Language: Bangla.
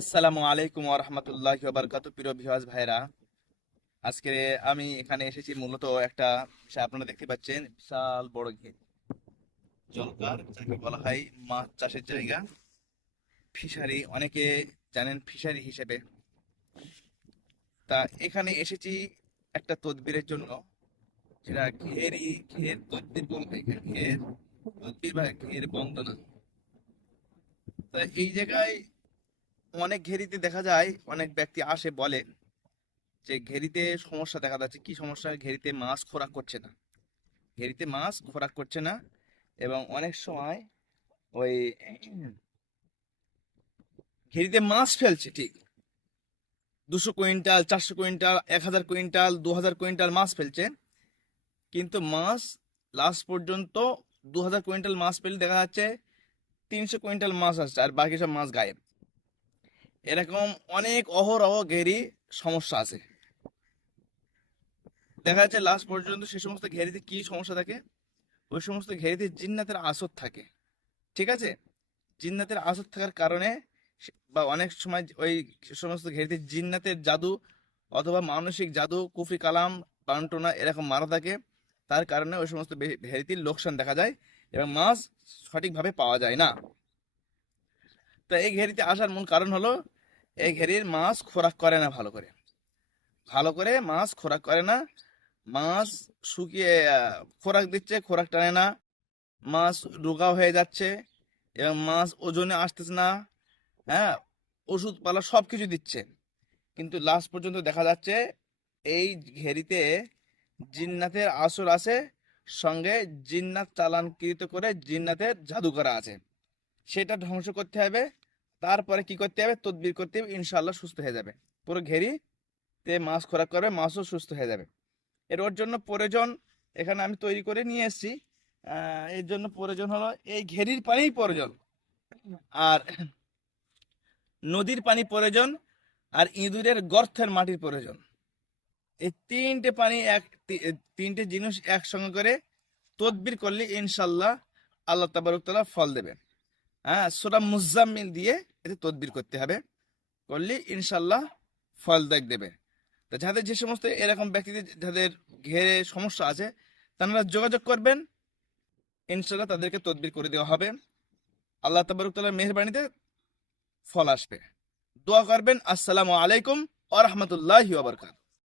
আসসালামু আলাইকুম ওয়া রাহমাতুল্লাহি ওয়া বারাকাতুহু। প্রিয় ভিউয়ার্স ভাইরা, আজকে আমি এখানে এসেছি মূলত একটা বিষয়। আপনারা দেখতে পাচ্ছেন বিশাল বড় ঘের, জলকার যাকে বলা হয় মাছ চাষের জায়গা, ফিশারি অনেকে জানেন ফিশারি হিসেবে। তা এখানে এসেছি একটা তদবিরের জন্য, যেটা ঘের তদবির বলা হয়। ঘের তদবির বা ঘের বন্দনা। তা এই জায়গায় অনেক ঘেরিতে দেখা যায় অনেক ব্যক্তি আসে বলে যে ঘেরিতে সমস্যা দেখা যাচ্ছে। কি সমস্যা? ঘেরিতে মাছ খোরাক করছে না, ঘেরিতে মাছ খোরাক করছে না। এবং অনেক সময় ওই ঘেরিতে মাছ ফেলছে ঠিক 200 কুইন্টাল, 400 কুইন্টাল, 1000 কুইন্টাল, 2000 কুইন্টাল মাছ ফেলছে, কিন্তু মাছ লাস্ট পর্যন্ত 2000 কুইন্টাল মাছ ফেলে দেখা যাচ্ছে 300 কুইন্টাল মাছ আসছে আর বাকি সব মাছ গায়েব। এরকম অনেক অহরহ ঘেরি সমস্যা আছে। দেখা যাচ্ছে লাস্ট পর্যন্ত সে সমস্ত ঘেরিতে কি সমস্যা থাকে, ওই সমস্ত ঘেরিতে জিন্নাতের আসর থাকে। ঠিক আছে, জিন্নাতের আসর থাকার কারণে বা অনেক সময় ওই সমস্ত ঘেরিতে জিন্নাতের জাদু অথবা মানসিক জাদু, কুফরি কালাম, বান্টনা এরকম মারা থাকে। তার কারণে ওই সমস্ত ঘেরিতে লোকসান দেখা যায় এবং মাছ সঠিকভাবে পাওয়া যায় না। তো এই ঘেরিতে আসার মূল কারণ হলো এই ঘেরির মাছ খোরাক করে না ভালো করে। ভালো করে মাছ খোরাক করে না, মাছ শুকিয়ে খোরাক দিচ্ছে, খোরাক টানে না, মাছ রোগা হয়ে যাচ্ছে এবং মাছ ওজনে আসতেছে না। হ্যাঁ, ওষুধপালা সব কিছু দিচ্ছে, কিন্তু লাস্ট পর্যন্ত দেখা যাচ্ছে এই ঘেরিতে জিন্নাতের আসর আছে, সঙ্গে জিন্নাত চালানকৃত করে জিন্নাতের জাদু করা আছে। সেটা ধ্বংস করতে হবে। তারপরে কি করতে হবে? তদবির করতে হবে, ইনশাল্লাহ সুস্থ হয়ে যাবে। পুরো ঘেরিতে মাছ খোরাক করবে, মাছও সুস্থ হয়ে যাবে। ওর জন্য প্রয়োজন, এখানে আমি তৈরি করে নিয়ে এসেছি। এর জন্য প্রয়োজন হলো এই ঘেরির পানিই প্রয়োজন, আর নদীর পানি প্রয়োজন, আর ইঁদুরের গর্তের মাটির প্রয়োজন। এই তিনটে পানি তিনটে জিনিস একসঙ্গে করে তদবির করলে ইনশাল্লাহ আল্লাহ তাবারক তাআলা ফল দেবে। হ্যাঁ, সূরা মুজাম্মিল দিয়ে এতে তদবির করতে হবে, করলে ইনশাল্লাহ ফল দেবে। তো যাদের যে সমস্ত এরকম ব্যক্তিদের যাদের ঘেরে সমস্যা আছে, তারা যোগাযোগ করবেন, ইনশাল্লাহ তাদেরকে তদবির করে দেওয়া হবে। আল্লাহ তাবারক তাআলার মেহেরবানিতে ফল আসবে। দোয়া করবেন। আসসালামু আলাইকুম ওয়া রাহমাতুল্লাহি ওয়া বারাকাতুহু।